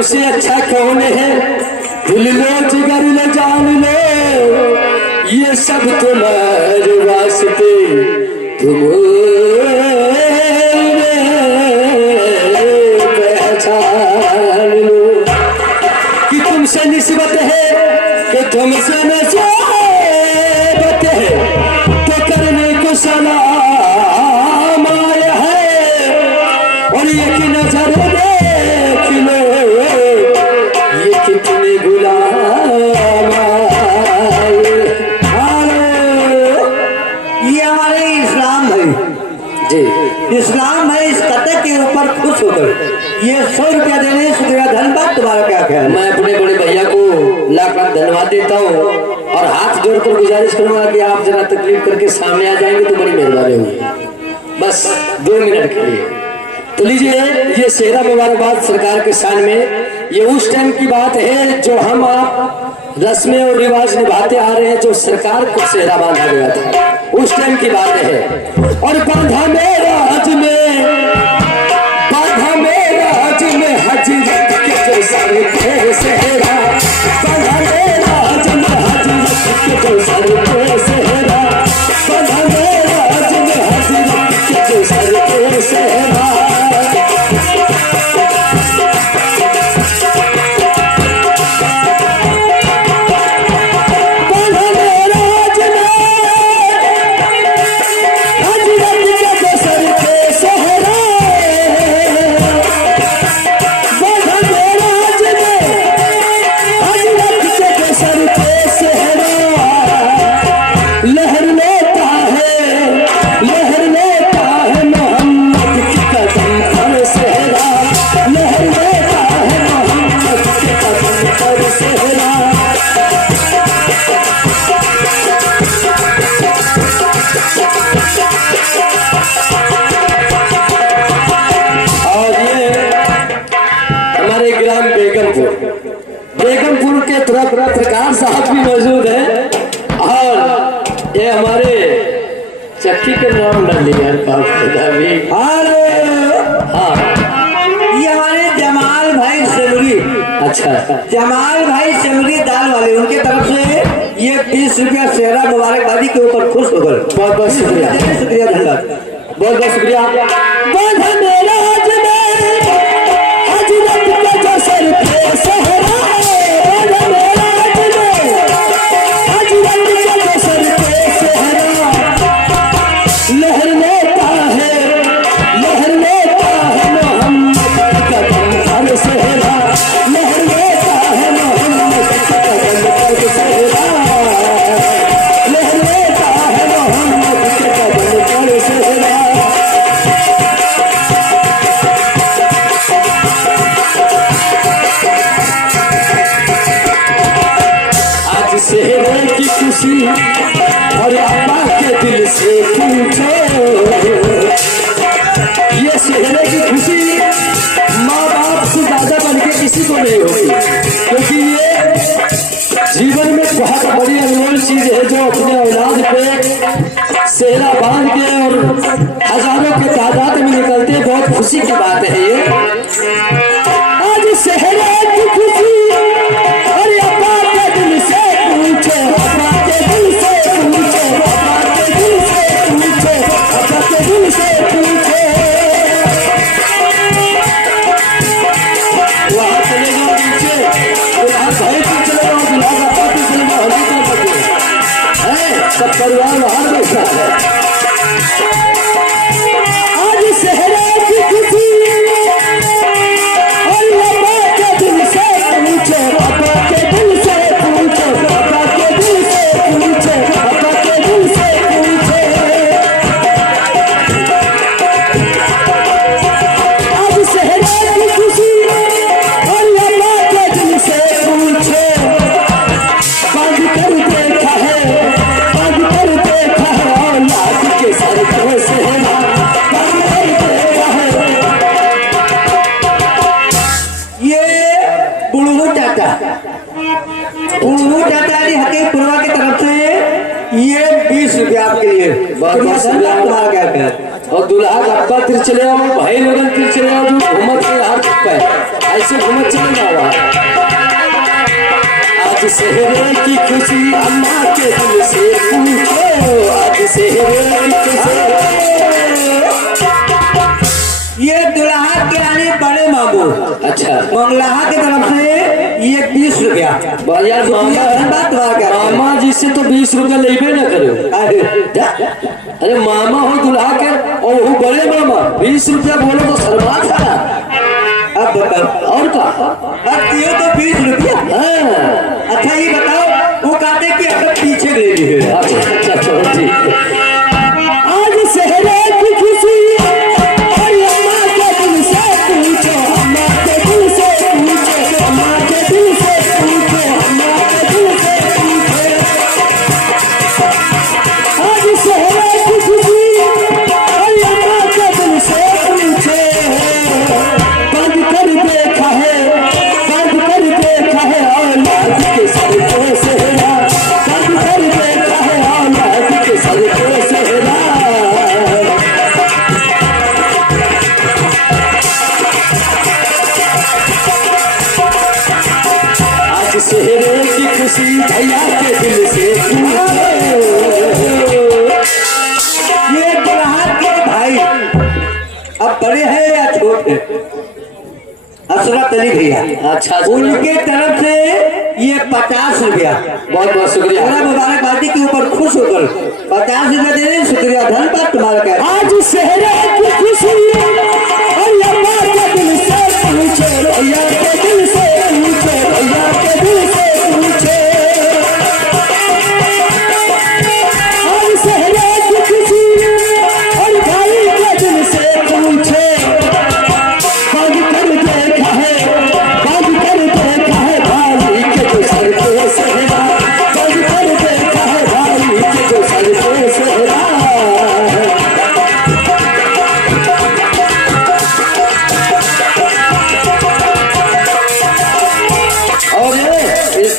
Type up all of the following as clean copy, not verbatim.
तुमसे अच्छा कौन है, दिल लो जिगर लो जान लो, ये सब तुम्हारे वास्ते तुम पहचान लो कि तुमसे निस्बत है, कि तुमसे नस्बत है, तो करने को सलाम आया है। और ये कि नजर देख लो, ये कितने गुलाम आए। ये हमारे इस्लाम है जी, इस्लाम है। इस कते के ऊपर खुश होकर ये 100 रुपया देने शुक्रिया धन्यवाद। तुम्हारा क्या ख्याल? मैं अपने बड़े भैया को लाख लाख धन्यवाद देता हूँ और हाथ जोड़कर गुजारिश करूंगा कि आप जरा तकलीफ करके सामने आ जाएंगे तो बड़ी मेहरबानी होगी, बस 2 मिनट के लिए। तो लीजिए, ये सेहरा मुबारकबाद सरकार के शान में, ये उस टाइम की बात है जो हम आप रस्में और रिवाज निभाते आ रहे हैं, जो सरकार को सेहरा बांधा गया था, उस टाइम की बात है। और बांधा मेरा हज में, बांधा मेरा हज में हजरत के जो सर पे सेहरा, बांधा मेरा हज में हजरत के जो सर पे सेहरा, बांधा मेरा हज में हजरत के जो सर पे सेहरा। बेगमपुर के तरफ प्रकाश साहब भी मौजूद है और ये हमारे चक्की के नाम डाल लिया भी। हाँ, ये हमारे जमाल भाई सेमरी। अच्छा, जमाल भाई सेमरी दाल वाले, उनके तरफ से ये 30 रुपया सेहरा मुबारकबादी के ऊपर खुश होकर बहुत बहुत शुक्रिया, शुक्रिया धन्यवाद, बहुत बहुत शुक्रिया। सेहरे की खुशी और अम्मा के दिल से पूछो, ये सेहरे की खुशी माँ बाप से ज्यादा बनके किसी को नहीं होगी, क्योंकि ये जीवन में बहुत बड़ी अनमोल चीज है जो अपने औलाद पे सेहरा बांध के और हजारों के तादाद में निकलते, बहुत खुशी की बात है ये। आज सेहरे की खुशी और अम्मा के दिल से पूछो, अम्मा के दिल से पूछो, अम्मा के दिल से पूछो, अम्मा के दिल से पूछो। वहाँ चले जाओ नीचे, यहाँ भाई को चले जाओ, दुल्हा का पार्टी चले जाओ, हल्दी कर बचे है, सब परिवार बाहर बैठा है। आज सेहरे की खुशी बहुत धन्यवाद। तुम्हारा क्या कहना? और दुल्हा का अब्बा तिर चले आओ, भाई लोगन तिर चले आओ, जो घूमत के हाथ पे ऐसे घूमत चले जाओ। आज सेहरे की खुशी अम्मा के दिल से पूछो, आज सेहरे की खुशी। ये दुल्हा के आने बड़े मामू अच्छा मंगलाहा की तरफ से ये 20 रुपया। यार मामा जी से तो 20 रुपया लेबे न करो। अरे मामा हो दुल्हा के और वो बड़े मामा 20 रुपया बोलो तो शर्मा था। अब बताओ और का अब ये तो 20 रुपया। हाँ। अच्छा ये बताओ वो कहते कि अब पीछे ले लीजिए। अच्छा चलो ठीक है। आज सेहरे की खुशी सेहरे की खुशी भैया के दिल से ये दुल्हा के भाई अब बड़े हैं या छोटे? हसरत अली भैया अच्छा उनके तरफ से ये 50 रुपया। बहुत बहुत शुक्रिया। पूरा मुबारकबादी के ऊपर खुश होकर 50 रुपया दे रहे। शुक्रिया धन्यवाद तुम्हारा। क्या आज सेहरे की खुशी अम्मा के दिल से पूछे, भैया के दिल से पूछे, भैया के दिल से पूछे। आज सेहरे की खुशी और भाई के दिल से पूछे। बाग कर देखा है, बाग कर देखा है भाई के जो सर पे सेहरा, बाग कर देखा है भाई के जो सर पे सेहरा।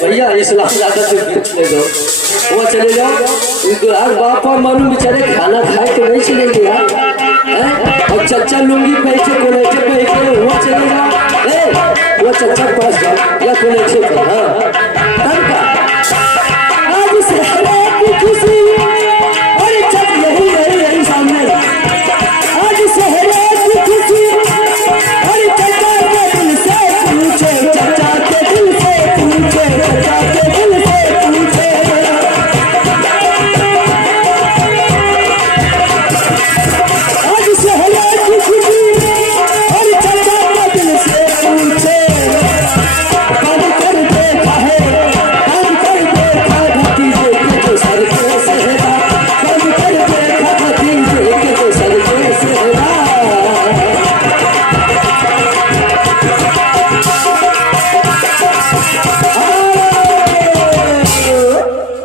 भैया इस्लाम ज्यादा से ले दो, वो चले जाओ। इनको आज बापा मालूम बेचारे खाना खाए तो नहीं चले गया हैं? और चच्चा लुंगी पहचे कोलेचे पहचे वो चले जाओ। वो चच्चा पास जाओ या कोलेचे पर। हाँ तब का आज सेहरे की खुशी और चच यही सामने। आज सेहरे की खुशी और चच्चा के दिल से पूछे, चच्चा के दिल से पूछे, चच्चा के दिल से पूछे। आज सेहरे की खुशी और चच्चा के दिल से पूछे। बंद कर देखा है, बंद कर देखा भतीजे के जो सर पे सेहरा, बंद कर देखा भतीजे के जो सर पे सेहरा।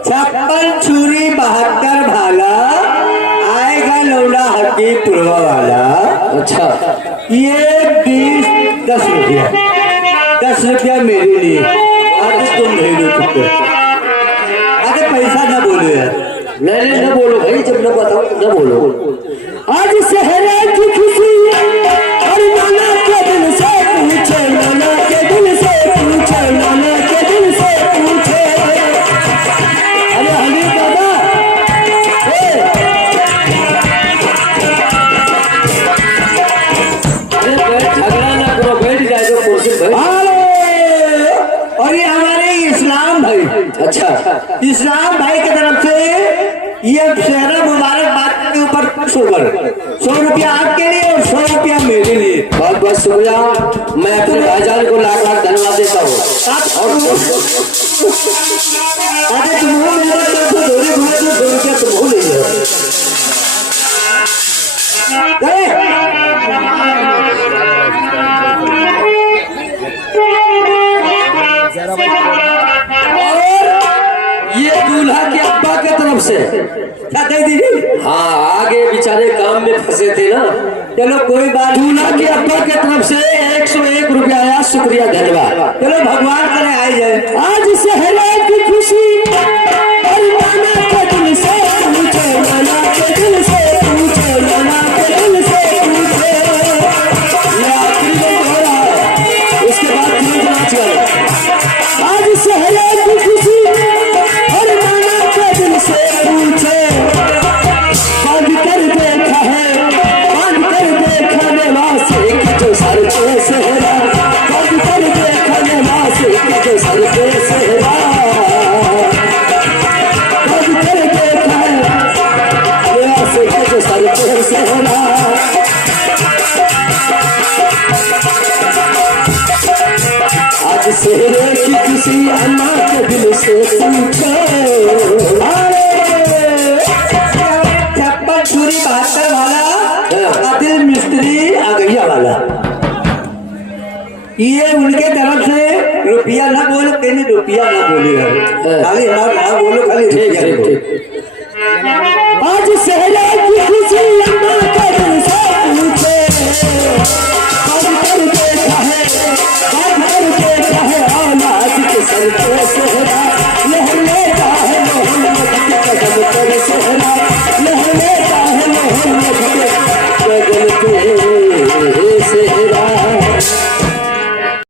छप्पन छुरी 72 भाला आएगा लौड़ा हकीपुरवा वाला। अच्छा ये 10 रुपया 10 रुपया मेरे लिए। आज तुम नहीं लो चुके। अरे पैसा ना बोलो यार। नहीं न बोलो भाई, जब न बताओ न बोलो। आज सेहरे की खुशी और नाना के दिल से पूछे, नाना के दिल से पूछे, नाना के दिल से पूछे। अरे हमीर दादा अरे झगड़ा ना करो, बैठ जाए तो कुर्सी भाई। और ये हमारे इस्लाम भाई। अच्छा इस्लाम भाई की तरफ से ये शहरा मुबारकबाद के ऊपर 100 रुपया आपके लिए और 100 रुपया मेरे लिए। बहुत बहुत शुक्रिया। मैं अपने भाईजान को लाख लाख धन्यवाद देता हूँ। अरे तुम्हारा मेरा तो दो रुपया तुम हो ले लो। ये दूल्हा के अब्बा के तरफ से क्या दे दीजिए। हाँ आगे बेचारे काम में फंसे थे ना। चलो कोई बात। दूल्हा के अब्बा के तरफ से 101 रुपया आया। शुक्रिया धन्यवाद। चलो भगवान करे आ जाए। आज सेहरे की खुशी और नाना के दिल से पूछे, नाना के दिल सर पे सेहरा। आज सेहरे की किसी अम्मा के दिल से पूछो। छप्पन छुरी बहत्तर वाला आदिल मिस्त्री आगैया वाला, ये उनके तरफ से रुपया ना बोलो, कहने रुपया ना बोले, खाली हमारा ना बोलो, खाली ठीक रुपया ठीक बोलो। ठीक। आज सेहरे की किसी अम्मा के दिल से पूछे। बात करके कहे औलाद के सर पे सेहरा। लहले का है मोहम्मद के कदम पर सेहरा। लहले का है मोहम्मद के कदम पे